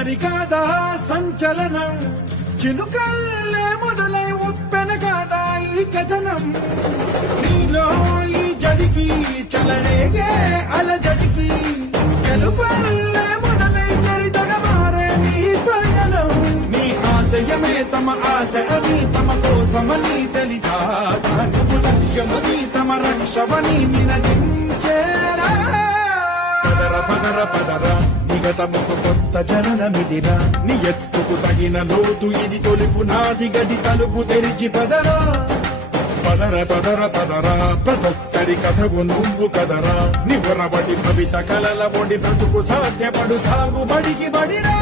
మరికాదా సంచలనం చినుకల్లే మొదలై ఉప్పెన కాదా ఈ కథనం నీలో ఈ జడికి చలరేగే అలజడికి గెలుపల్లే మొదలై చరితగా మారే నీ పయనం నీ ఆశయమే తమ ఆశ అని తమ కోసమని తెలిసా నువ్వు లక్ష్యమని తమ రక్షమని నినదించేరా పదర పదర నిగతముకు కొత్త జననమిదిరా నీ ఎత్తుకు తగిన లోతు ఇది తొలుపు నాది గది తలుపు తెరిచి పదరా పదర పదర పదరా ప్రతొక్కరి కథకు నువ్వు కదరా నివరబడి కవిత కలల బొడి బ్రతుకు సాధ్యపడు సాగు బడికి బడిరా